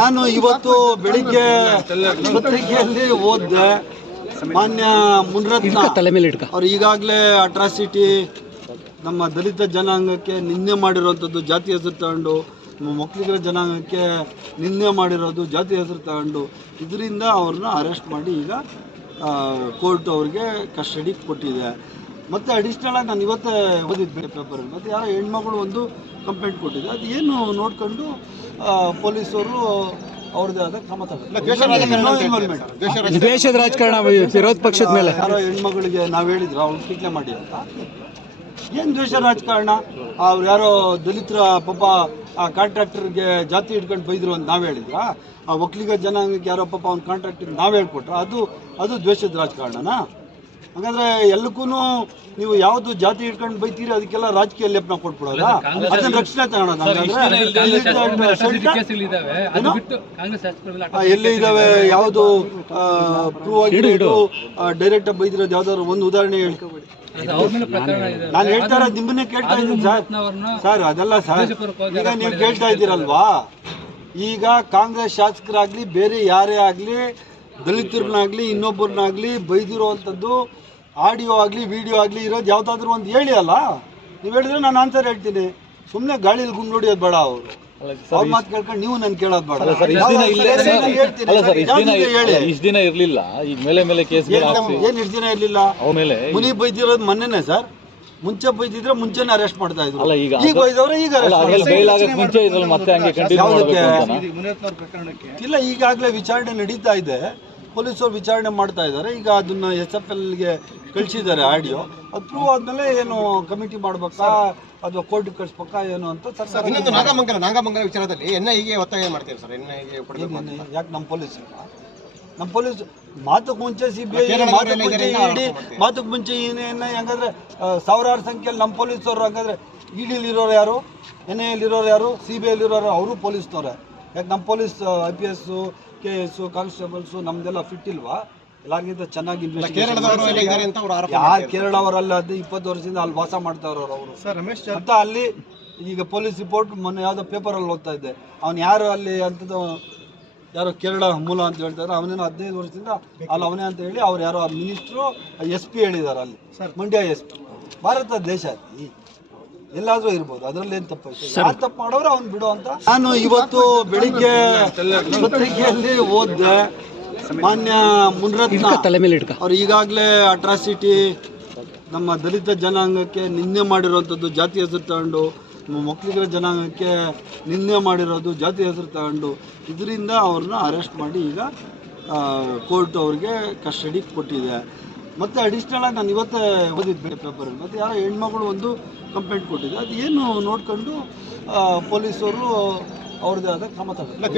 ನಾನು ಇವತ್ತು ಬೆಳಿಗ್ಗೆ ಪತ್ರಿಕೆಯಲ್ಲಿ ಓದಿದೆ ಮಾನ್ಯ ಮುನ್ರತ್ನ ಅವರು ಈಗಾಗಲೇ ಅಟ್ರಾಸಿಟಿ ನಮ್ಮ ದಲಿತ ಜನಾಂಗಕ್ಕೆ ನಿಂದೆ ಮಾಡಿರುವಂಥದ್ದು ಜಾತಿ ಹೆಸರು ತಗೊಂಡು ಒಕ್ಕಲಿಗರ ಜನಾಂಗಕ್ಕೆ ನಿಂದೆ ಮಾಡಿರೋದು ಜಾತಿ ಹೆಸರು ತಗೊಂಡು ಇದರಿಂದ ಅವ್ರನ್ನ ಅರೆಸ್ಟ್ ಮಾಡಿ ಈಗ ಕೋರ್ಟ್ ಅವ್ರಿಗೆ ಕಸ್ಟಡಿಗೆ ಕೊಟ್ಟಿದೆ. ಮತ್ತು ಅಡಿಷ್ನಲಾಗಿ ನಾನು ಇವತ್ತೇ ಓದಿದ್ದೆ ಪೇಪರಲ್ಲಿ, ಮತ್ತು ಯಾರೋ ಹೆಣ್ಮಗಳು ಒಂದು ಕಂಪ್ಲೇಂಟ್ ಕೊಟ್ಟಿದೆ. ಅದು ಏನು ನೋಡ್ಕೊಂಡು ಪೊಲೀಸರು ಅವ್ರದ್ದೇ ಆದ ಕ್ರಮ ತಗೊಂಡು ದೇಶದ ರಾಜಕಾರಣ ವಿರೋಧ ಪಕ್ಷದ ಮೇಲೆ ಯಾರೋ ಹೆಣ್ಮಗಳಿಗೆ ನಾವು ಹೇಳಿದ್ರು ಅವ್ರು ಟೀಕೆ ಮಾಡಿ ಅಂತ. ಏನು ದ್ವೇಷ ರಾಜಕಾರಣ? ಅವ್ರು ಯಾರೋ ದಲಿತರ ಪಾಪ ಆ ಕಾಂಟ್ರಾಕ್ಟರ್ಗೆ ಜಾತಿ ಹಿಡ್ಕೊಂಡು ಬೈದ್ರು ಅಂತ ನಾವು ಹೇಳಿದ್ರ? ಆ ಒಕ್ಕಲಿಗ ಜನಾಂಗಕ್ಕೆ ಯಾರೋ ಪಾಪ ಅವ್ನ ಕಾಂಟ್ರಾಕ್ಟರ್ಗೆ ನಾವು ಹೇಳ್ಕೊಟ್ರ? ಅದು ದ್ವೇಷದ ರಾಜಕಾರಣನಾ? ಹಾಗಾದ್ರೆ ಎಲ್ಲಕ್ಕೂ ನೀವು ಯಾವುದು ಜಾತಿ ಹಿಡ್ಕೊಂಡು ಬೈತೀರಿ ಅದಕ್ಕೆಲ್ಲ ರಾಜಕೀಯ ಲೇಪನ ಕೊಟ್ಬಿಡೋದ? ಅದನ್ನ ರಕ್ಷಣೆ ತಗೊಳೋದ? ಎಲ್ಲಿ ಇದಾವೆ? ಯಾವುದು ಪ್ರೂವ್ ಆಗಿರೋದು? ಡೈರೆಕ್ಟ್ ಬೈದಿರೋದು ಯಾವ್ದಾದ್ರು ಒಂದು ಉದಾಹರಣೆ ಹೇಳಿ. ನಾನು ಹೇಳ್ತಾ ಇರೋದು ನಿಮ್ಮನ್ನೇ ಕೇಳ್ತಾ ಇದ್ದೀನಿ ಸರ್. ಅದೆಲ್ಲ ಸರ್, ಈಗ ನೀವು ಕೇಳ್ತಾ ಇದ್ದೀರಲ್ವಾ, ಈಗ ಕಾಂಗ್ರೆಸ್ ಶಾಸಕರಾಗ್ಲಿ ಬೇರೆ ಯಾರೇ ಆಗಲಿ ದಲಿತರನ್ನಾಗಲಿ ಇನ್ನೊಬ್ಬರನ್ನಾಗಲಿ ಬೈದಿರುವಂಥದ್ದು ಆಡಿಯೋ ಆಗಲಿ ವಿಡಿಯೋ ಆಗಲಿ ಇರೋದು ಯಾವುದಾದ್ರೂ ಒಂದು ಹೇಳಿ ಅಲ್ಲ. ನೀವು ಹೇಳಿದ್ರೆ ನಾನು ಆನ್ಸರ್ ಹೇಳ್ತೀನಿ. ಸುಮ್ಮನೆ ಗಾಳಿಲಿ ಗುಂಡು ಹೊಡಿಯೋದು ಬೇಡ. ಅವರು ಅವ್ರ ಮಾತು ಕೇಳ್ಕೊಂಡು ನೀವು ನನ್ ಕೇಳೋದು ಬೇಡ. ಇಷ್ಟ ದಿನ ಇರ್ಲಿಲ್ಲ, ಈಗ ಮೇಲೆ ಕೇಸ್ ಏನ್ ಇಷ್ಟ ದಿನ ಇರ್ಲಿಲ್ಲ? ಮುನಿ ಬೈದಿರೋದು ಮೊನ್ನೆನೆ ಸರ್. ಮುಂಚೆ ಬೈದಿದ್ರೆ ಮುಂಚೆನೆ ಅರೆಸ್ಟ್ ಮಾಡ್ತಾ ಇದ್ರು. ಈಗ ಬೈದವ್ರೆ ಈಗ ಇಲ್ಲ. ಈಗಾಗಲೇ ವಿಚಾರಣೆ ನಡೀತಾ ಇದೆ, ಪೊಲೀಸರು ವಿಚಾರಣೆ ಮಾಡ್ತಾ ಇದ್ದಾರೆ. ಈಗ ಅದನ್ನ SFLಗೆ ಕಳಿಸಿದ್ದಾರೆ ಆಡಿಯೋ. ಅದು ಪ್ರೂವ್ ಆದ್ಮೇಲೆ ಏನು ಕಮಿಟಿ ಮಾಡ್ಬೇಕಾ ಅಥವಾ ಕೋರ್ಟ್ ಕಳಿಸ್ಬೇಕಾ ಏನು ಅಂತ ಇನ್ನೊಂದು ನಾಗಮಂಗಲ ವಿಚಾರದಲ್ಲಿ NIA ಒತ್ತಾಯ ಮಾಡ್ತೀವಿ ಸರ್. ಯಾಕೆ ನಮ್ಮ ಪೊಲೀಸ್ ಮಾತಕ್ಕೆ ಮುಂಚೆ CBI ಮಾತಕ್ಕೆ ಮುಂಚೆ ಹಂಗಾದ್ರೆ ಸಾವಿರಾರು ಸಂಖ್ಯೆಯಲ್ಲಿ ನಮ್ಮ ಪೊಲೀಸರು ಹಂಗಾದ್ರೆ ಇಡಿಲಿರೋರು ಯಾರು, NIAಲಿರೋರು ಯಾರು, CBIಲಿರೋರು ಅವರು ಪೊಲೀಸ್ನವ್ರೆ. ಯಾಕೆ ನಮ್ಮ ಪೊಲೀಸ್ IPS KS ಕಾನ್ಸ್ಟೇಬಲ್ಸು ನಮ್ದೆಲ್ಲ ಫಿಟ್ ಇಲ್ವಾ? ಎಲ್ಲರಿಗಿಂತ ಚೆನ್ನಾಗಿ ಯಾರು ಕೇರಳವರಲ್ಲ, ಅದು 20 ವರ್ಷದಿಂದ ಅಲ್ಲಿ ವಾಸ ಮಾಡ್ತಾ ಇರೋರು ಅವರು. ಅಂತ ಅಲ್ಲಿ ಈಗ ಪೊಲೀಸ್ ರಿಪೋರ್ಟ್ ಮೊನ್ನೆ ಯಾವುದೋ ಪೇಪರಲ್ಲಿ ಓದ್ತಾ ಇದ್ದೆ. ಅವ್ನು ಯಾರು ಅಲ್ಲಿ ಅಂಥದ್ದು ಯಾರೋ ಕೇರಳ ಮೂಲ ಅಂತ ಹೇಳ್ತಾರೆ. ಅವನೇನೋ 15 ವರ್ಷದಿಂದ ಅಲ್ಲಿ ಅವನೇ ಅಂತ ಹೇಳಿ ಅವ್ರು ಯಾರೋ ಮಿನಿಸ್ಟ್ರು SP ಹೇಳಿದ್ದಾರೆ ಅಲ್ಲಿ, ಮಂಡ್ಯ SP. ಭಾರತ ದೇಶ ಎಲ್ಲಾದ್ರೂ ಇರ್ಬೋದು, ಅದ್ರಲ್ಲಿ ಏನು ತಪ್ಪೈತೆ? ಯಾರು ತಪ್ಪು ಮಾಡೋರು ಅವ್ನು ಬಿಡು ಅಂತ. ನಾನು ಇವತ್ತು ಬೆಳಿಗ್ಗೆ ಪತ್ರಿಕೆಯಲ್ಲಿ ಓದಿದೆ ಮಾನ್ಯ ಮುನ್ರತ್ನ ಅವ್ರು ಈಗಾಗಲೇ ಅಟ್ರಾಸಿಟಿ ನಮ್ಮ ದಲಿತ ಜನಾಂಗಕ್ಕೆ ನಿಂದೆ ಮಾಡಿರೋಂಥದ್ದು ಜಾತಿ ಹೆಸರು ತಗೊಂಡು ಒಕ್ಕಲಿಗರ ಜನಾಂಗಕ್ಕೆ ನಿಂದೆ ಮಾಡಿರೋದು ಜಾತಿ ಹೆಸರು ತಗೊಂಡು ಇದರಿಂದ ಅವ್ರನ್ನ ಅರೆಸ್ಟ್ ಮಾಡಿ ಈಗ ಕೋರ್ಟ್ ಅವ್ರಿಗೆ ಕಸ್ಟಡಿಗೆ ಕೊಟ್ಟಿದೆ. ಮತ್ತು ಅಡಿಷ್ನಲಾಗಿ ನಾನು ಇವತ್ತೇ ಓದಿದ್ದೆ ಪೇಪರಲ್ಲಿ, ಮತ್ತು ಯಾರೋ ಹೆಣ್ಮಗಳು ಒಂದು ಕಂಪ್ಲೇಂಟ್ ಕೊಟ್ಟಿದೆ. ಅದು ಏನು ನೋಡ್ಕೊಂಡು ಪೊಲೀಸರು ಅವ್ರದ್ದೇ ಆದ ಕ್ರಮ ತಗೊಂಡು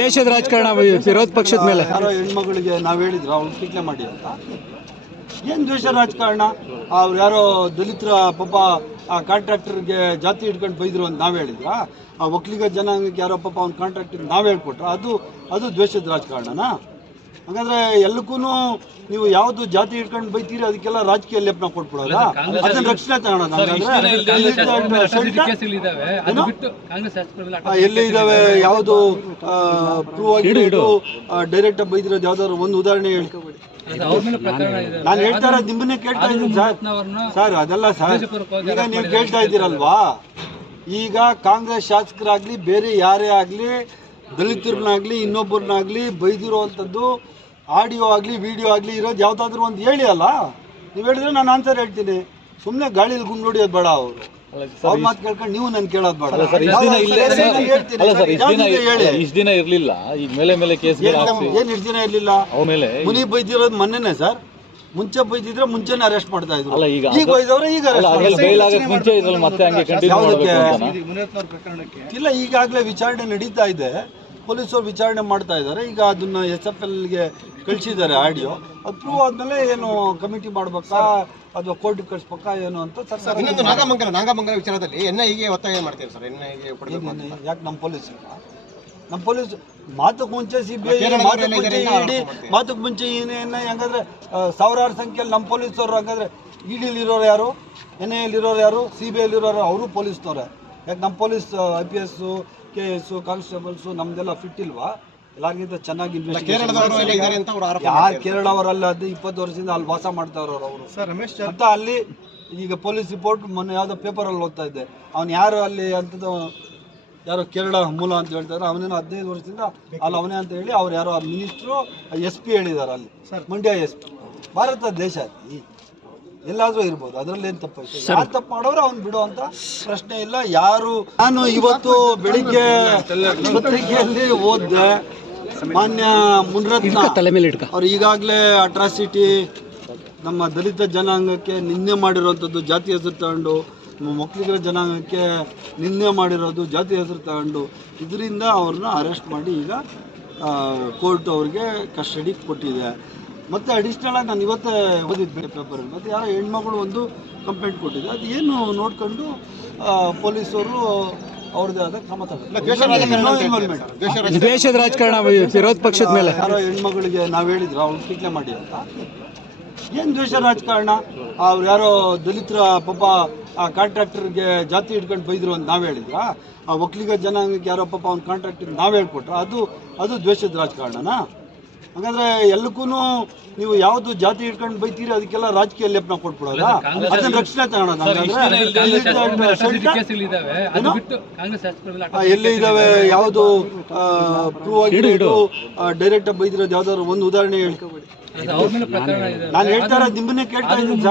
ದೇಶದ ರಾಜಕಾರಣ ವಿರೋಧ ಪಕ್ಷದ ಮೇಲೆ ಯಾರೋ ಹೆಣ್ಮಗಳಿಗೆ ನಾವು ಹೇಳಿದ್ರು ಅವ್ರು ಟೀಕೆ ಮಾಡಿ ಅಂತ. ಏನು ದ್ವೇಷ ರಾಜಕಾರಣ? ಅವ್ರು ಯಾರೋ ದಲಿತರ ಪಾಪ ಆ ಕಾಂಟ್ರಾಕ್ಟರ್ಗೆ ಜಾತಿ ಹಿಡ್ಕೊಂಡು ಬೈದ್ರು ಅಂತ ನಾವು ಹೇಳಿದ್ರ? ಆ ಒಕ್ಕಲಿಗ ಜನಾಂಗಕ್ಕೆ ಯಾರೋ ಪಾಪ ಅವ್ನ ಕಾಂಟ್ರಾಕ್ಟರ್ಗೆ ನಾವು ಹೇಳ್ಕೊಟ್ರ? ಅದು ದ್ವೇಷದ ರಾಜಕಾರಣನಾ? ಹಾಗಾದ್ರೆ ಎಲ್ಲಕ್ಕೂ ನೀವು ಯಾವುದು ಜಾತಿ ಹಿಡ್ಕೊಂಡು ಬೈತೀರಿ ಅದಕ್ಕೆಲ್ಲ ರಾಜಕೀಯ ಲೇಪನ ಕೊಟ್ಬಿಡೋದ? ಅದನ್ನ ರಕ್ಷಣೆ ತಗೊಳೋದ? ಎಲ್ಲಿ ಇದಾವೆ? ಯಾವುದು ಪ್ರೂವ್ ಆಗಿರೋದು? ಡೈರೆಕ್ಟ್ ಬೈದಿರೋದು ಯಾವ್ದಾದ್ರು ಒಂದು ಉದಾಹರಣೆ ಹೇಳಿ. ನಾನು ಹೇಳ್ತಾ ಇರೋದು ನಿಮ್ಮನ್ನೇ ಕೇಳ್ತಾ ಇದ್ದೀನಿ ಸರ್. ಅದೆಲ್ಲ ಸರ್, ಈಗ ನೀವು ಕೇಳ್ತಾ ಇದ್ದೀರಲ್ವಾ, ಈಗ ಕಾಂಗ್ರೆಸ್ ಶಾಸಕರಾಗ್ಲಿ ಬೇರೆ ಯಾರೇ ಆಗಲಿ ದಲಿತರನ್ನಾಗಲಿ ಇನ್ನೊಬ್ಬರನ್ನಾಗಲಿ ಬೈದಿರುವಂಥದ್ದು ಆಡಿಯೋ ಆಗಲಿ ವಿಡಿಯೋ ಆಗಲಿ ಇರೋದು ಯಾವುದಾದ್ರೂ ಒಂದು ಹೇಳಿ ಅಲ್ಲ. ನೀವು ಹೇಳಿದ್ರೆ ನಾನು ಆನ್ಸರ್ ಹೇಳ್ತೀನಿ. ಸುಮ್ಮನೆ ಗಾಳಿಲಿ ಗುಂಡು ಹೊಡಿಯೋದು ಬೇಡ. ಅವರು ಅವ್ರ ಮಾತು ಕೇಳ್ಕೊಂಡು ನೀವು ನನ್ ಕೇಳೋದು ಬೇಡ. ಇಷ್ಟ ದಿನ ಇರ್ಲಿಲ್ಲ, ಈಗ ಮೇಲೆ ಕೇಸ್ ಏನ್ ಇಷ್ಟ ದಿನ ಇರ್ಲಿಲ್ಲ? ಮುನಿ ಬೈದಿರೋದು ಮೊನ್ನೆನೆ ಸರ್. ಮುಂಚೆ ಬೈದಿದ್ರೆ ಮುಂಚೆನೆ ಅರೆಸ್ಟ್ ಮಾಡ್ತಾ ಇದ್ರು. ಈಗ ಬೈದವ್ರೆ ಈಗ ಇಲ್ಲ. ಈಗಾಗಲೇ ವಿಚಾರಣೆ ನಡೀತಾ ಇದೆ, ಪೊಲೀಸರು ವಿಚಾರಣೆ ಮಾಡ್ತಾ ಇದ್ದಾರೆ. ಈಗ ಅದನ್ನ SFLಗೆ ಕಳಿಸಿದ್ದಾರೆ ಆಡಿಯೋ. ಅದು ಪ್ರೂವ್ ಆದ್ಮೇಲೆ ಏನು ಕಮಿಟಿ ಮಾಡ್ಬೇಕಾ ಅಥವಾ ಕೋರ್ಟ್ ಕಳಿಸ್ಬೇಕಾ ಏನು ಅಂತ ಇನ್ನೊಂದು ನಾಗಮಂಗಲ ವಿಚಾರದಲ್ಲಿ NIA ಒತ್ತಾಯ ಮಾಡ್ತೀವಿ ಸರ್. ಯಾಕೆ ನಮ್ಮ ಪೊಲೀಸ್ ಮಾತಕ್ಕೆ ಮುಂಚೆ CBI ಮಾತಕ್ಕೆ ಮುಂಚೆ ಹಂಗಾದ್ರೆ ಸಾವಿರಾರು ಸಂಖ್ಯೆಯಲ್ಲಿ ನಮ್ಮ ಪೊಲೀಸರು ಹಂಗಾದ್ರೆ ಇಡಿಲಿರೋರು ಯಾರು, NIAಲಿರೋರು ಯಾರು, CBIಲಿರೋರು ಅವರು ಪೊಲೀಸ್ನವ್ರೆ. ಯಾಕೆ ನಮ್ಮ ಪೊಲೀಸ್ IPS KS ಕಾನ್ಸ್ಟೇಬಲ್ಸು ನಮ್ದೆಲ್ಲ ಫಿಟ್ ಇಲ್ವಾ? ಎಲ್ಲರಿಗಿಂತ ಚೆನ್ನಾಗಿ ಕೇರಳದವರು ಎಲ್ಲ ಇದ್ದಾರೆ ಅಂತ ಅವ್ರು ಆರೋಪ ಯಾರು ಕೇರಳವರಲ್ಲ, ಅದು 20 ವರ್ಷದಿಂದ ಅಲ್ಲಿ ವಾಸ ಮಾಡ್ತಾವ್ರು ಅವರು. ಅಂತ ಅಲ್ಲಿ ಈಗ ಪೊಲೀಸ್ ರಿಪೋರ್ಟ್ ಮೊನ್ನೆ ಯಾವುದೋ ಪೇಪರಲ್ಲಿ ಓದ್ತಾ ಇದ್ದೆ, ಅವ್ನು ಯಾರು ಅಲ್ಲಿ ಅಂಥದ್ದು ಯಾರೋ ಕೇರಳ ಮೂಲ ಅಂತ ಹೇಳ್ತಾರೆ, ಅವನೇನೋ 15 ವರ್ಷದಿಂದ ಅಲ್ಲಿ ಅವನೇ ಅಂತ ಹೇಳಿ ಅವ್ರು ಯಾರೋ ಮಿನಿಸ್ಟ್ರು SP ಹೇಳಿದ್ದಾರೆ ಅಲ್ಲಿ, ಮಂಡ್ಯ SP. ಭಾರತ ದೇಶ ಎಲ್ಲಾದ್ರೂ ಇರ್ಬೋದು, ಅದರಲ್ಲಿ ಏನು ತಪ್ಪು ಐತೆ? ಯಾರು ತಪ್ಪು ಮಾಡೋರು ಅವ್ನು ಬಿಡೋ ಅಂತ ಪ್ರಶ್ನೆ ಇಲ್ಲ. ಯಾರು ನಾನು ಇವತ್ತು ಬೆಳಿಗ್ಗೆ ಪತ್ರಿಕೆಯಲ್ಲಿ ಓದಿದೆ, ಮಾನ್ಯ ಮುನಿರತ್ನ ಅವ್ರು ಈಗಾಗಲೇ ಅಟ್ರಾಸಿಟಿ ನಮ್ಮ ದಲಿತ ಜನಾಂಗಕ್ಕೆ ನಿಂದೆ ಮಾಡಿರೋಂಥದ್ದು ಜಾತಿ ಹೆಸರು ತಗೊಂಡು, ಒಕ್ಕಲಿಗರ ಜನಾಂಗಕ್ಕೆ ನಿಂದೆ ಮಾಡಿರೋದು ಜಾತಿ ಹೆಸರು ತಗೊಂಡು, ಇದರಿಂದ ಅವ್ರನ್ನ ಅರೆಸ್ಟ್ ಮಾಡಿ ಈಗ ಕೋರ್ಟ್ ಅವ್ರಿಗೆ ಕಸ್ಟಡಿ ಕೊಟ್ಟಿದೆ. ಮತ್ತು ಅಡಿಷ್ನಲ್ ಆಗಿ ನಾನು ಇವತ್ತೇ ಓದಿದ್ದೆ ಪೇಪರಲ್ಲಿ, ಮತ್ತು ಯಾರೋ ಹೆಣ್ಮಗಳು ಒಂದು ಕಂಪ್ಲೇಂಟ್ ಕೊಟ್ಟಿದೆ. ಅದು ಏನು ನೋಡ್ಕೊಂಡು ಪೊಲೀಸರು ಅವ್ರದ್ದೇ ಆದ ಕ್ರಮ ತಗೊಂಡು. ದ್ವೇಷದ ರಾಜಕಾರಣ ವಿರೋಧ ಪಕ್ಷದ ಮೇಲೆ ಯಾರೋ ಹೆಣ್ಮಗಳಿಗೆ ನಾವು ಹೇಳಿದ್ರು ಅವ್ರು ಟೀಕೆ ಮಾಡಿ ಅಂತ. ಏನು ದ್ವೇಷ ರಾಜಕಾರಣ? ಅವ್ರು ಯಾರೋ ದಲಿತರ ಪಾಪ ಆ ಕಾಂಟ್ರಾಕ್ಟರ್ಗೆ ಜಾತಿ ಹಿಡ್ಕೊಂಡು ಬೈದ್ರು ಅಂತ ನಾವು ಹೇಳಿದ್ರಾ? ಆ ಒಕ್ಕಲಿಗ ಜನಾಂಗಕ್ಕೆ ಯಾರೋ ಪಾಪ ಅವ್ನ ಕಾಂಟ್ರಾಕ್ಟರ್ ನಾವು ಹೇಳ್ಕೊಟ್ರ? ಅದು ದ್ವೇಷದ ರಾಜಕಾರಣನಾ? ಹಾಗಾದ್ರೆ ಎಲ್ಲಕ್ಕೂ ನೀವು ಯಾವುದು ಜಾತಿ ಹಿಡ್ಕೊಂಡು ಬೈತೀರಿ ಅದಕ್ಕೆಲ್ಲ ರಾಜಕೀಯ ಲೇಪನ ಕೊಟ್ಬಿಡೋದ? ಅದನ್ನ ರಕ್ಷಣೆ ತಗೊಳೋದು? ಎಲ್ಲಿ ಇದಾವೆ? ಯಾವುದು ಪ್ರೂವ್ ಆಗಿರೋದು? ಡೈರೆಕ್ಟ್ ಬೈದಿರೋದು ಯಾವ್ದಾದ್ರು ಒಂದು ಉದಾಹರಣೆ ಹೇಳಿ. ನಾನು ಹೇಳ್ತಾ ಇರೋದು ನಿಮ್ಮನ್ನೇ ಕೇಳ್ತಾ ಇದ್ದೀನಿ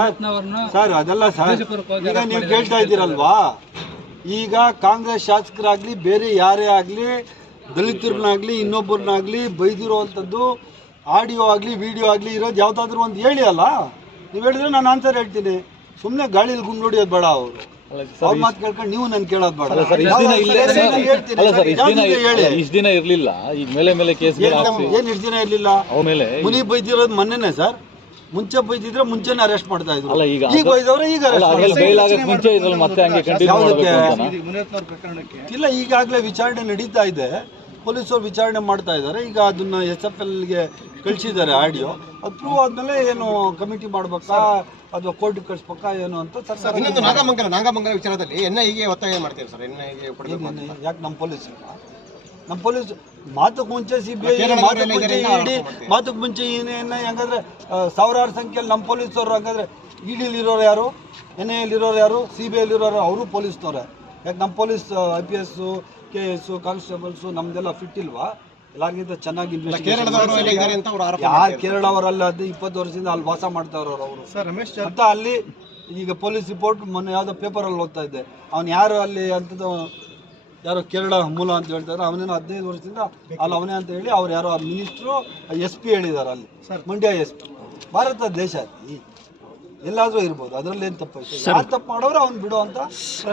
ಸರ್. ಅದೆಲ್ಲ ಸರ್, ಈಗ ನೀವು ಕೇಳ್ತಾ ಇದ್ದೀರಲ್ವಾ, ಈಗ ಕಾಂಗ್ರೆಸ್ ಶಾಸಕರಾಗ್ಲಿ ಬೇರೆ ಯಾರೇ ಆಗಲಿ ದಲಿತರನ್ನಾಗಲಿ ಇನ್ನೊಬ್ಬರನ್ನಾಗಲಿ ಬೈದಿರೋವಂಥದ್ದು ಆಡಿಯೋ ಆಗಲಿ ವಿಡಿಯೋ ಆಗಲಿ ಇರೋದು ಯಾವುದಾದ್ರೂ ಒಂದು ಹೇಳಿ ಅಲ್ಲ. ನೀವು ಹೇಳಿದ್ರೆ ನಾನು ಆನ್ಸರ್ ಹೇಳ್ತೀನಿ. ಸುಮ್ಮನೆ ಗಾಳಿಲಿ ಗುಂಡೋಡಿಯೋದು ಬೇಡ. ಅವರು ಅವ್ರ ಮಾತು ಕೇಳ್ಕೊಂಡು ನೀವು ನಾನು ಕೇಳೋದು ಬೇಡ. ಇಷ್ಟ ದಿನ ಇರ್ಲಿಲ್ಲ, ಈಗ ಮೇಲೆ ಕೇಸ್ ಏನು ಇಷ್ಟು ದಿನ ಇರಲಿಲ್ಲ. ಮುನಿ ಬೈದಿರೋದು ಮೊನ್ನೆನೇ ಸರ್. ಮುಂಚೆ ಬೈದಿದ್ರೆ ಮುಂಚೆನೇ ಅರೆಸ್ಟ್ ಮಾಡ್ತಾ ಇದ್ರು. ಈಗ ಬೈದವ್ರೆ ಈಗ ಇಲ್ಲ. ಈಗಾಗಲೇ ವಿಚಾರಣೆ ನಡೀತಾ ಇದೆ, ಪೊಲೀಸರು ವಿಚಾರಣೆ ಮಾಡ್ತಾ ಇದ್ದಾರೆ. ಈಗ ಅದನ್ನ SFLಗೆ ಕಳಿಸಿದ್ದಾರೆ ಆಡಿಯೋ. ಅದು ಪ್ರೂವ್ ಆದ್ಮೇಲೆ ಏನು ಕಮಿಟಿ ಮಾಡ್ಬೇಕಾ ಅಥವಾ ಕೋರ್ಟ್ಗೆ ಕಳಿಸ್ಬೇಕಾ ಏನು ಅಂತ ಸರ್ಕಾರ. ಇನ್ನೊಂದು ನಾಗಮಂಗಲ ವಿಚಾರದಲ್ಲಿ NIAಗೆ ಒತ್ತಾಯ ಮಾಡ್ತೀವಿ ಸರ್. NIAಗೆ ಯಾಕೆ ನಮ್ಮ ಪೊಲೀಸ್ ಮಾತಕ್ಕೆ ಮುಂಚೆ CBI ಮಾತಕ್ಕೆ ಮುಂಚೆ NIA ಹಂಗಾದ್ರೆ ಸಾವಿರಾರು ಸಂಖ್ಯೆಯಲ್ಲಿ ನಮ್ಮ ಪೊಲೀಸರು ಹಂಗಾದ್ರೆ EDಲಿರೋರು ಯಾರು, NIAಲಿರೋರು ಯಾರು, CBIಲಿರೋರು ಅವರು ಪೊಲೀಸ್ನವ್ರೆ. ಯಾಕೆ ನಮ್ಮ ಪೊಲೀಸ್ IPS KS ಕಾನ್ಸ್ಟೇಬಲ್ಸು ನಮ್ದೆಲ್ಲ ಫಿಟ್ ಇಲ್ವಾ? ಎಲ್ಲರಿಗಿಂತ ಚೆನ್ನಾಗಿ ಕೇರಳದವರು ಎಲ್ಲ ಇದ್ದಾರೆ ಅಂತ ಅವ್ರು ಆರೋಪ ಯಾರು ಕೇರಳವರಲ್ಲ, ಅದು 20 ವರ್ಷದಿಂದ ಅಲ್ಲಿ ವಾಸ ಮಾಡ್ತಾವ್ರು ಅವರು. ಅಂತ ಅಲ್ಲಿ ಈಗ ಪೊಲೀಸ್ ರಿಪೋರ್ಟ್ ಮೊನ್ನೆ ಯಾವುದೋ ಪೇಪರಲ್ಲಿ ಓದ್ತಾ ಇದ್ದೆ, ಅವ್ನು ಯಾರು ಅಲ್ಲಿ ಅಂಥದ್ದು ಯಾರೋ ಕೇರಳ ಮೂಲ ಅಂತ ಹೇಳ್ತಾರೆ, ಅವನೇನೋ 15 ವರ್ಷದಿಂದ ಅಲ್ಲಿ ಅವನೇ ಅಂತ ಹೇಳಿ ಅವ್ರು ಯಾರೋ ಮಿನಿಸ್ಟ್ರು SP ಹೇಳಿದ್ದಾರೆ ಅಲ್ಲಿ, ಮಂಡ್ಯ SP. ಭಾರತ ದೇಶ ಎಲ್ಲಾದ್ರೂ ಇರ್ಬೋದು, ಅದರಲ್ಲಿ ಏನು ತಪ್ಪು ಐತೆ? ಯಾರು ತಪ್ಪು ಮಾಡೋರು ಅವ್ನು ಬಿಡೋ ಅಂತ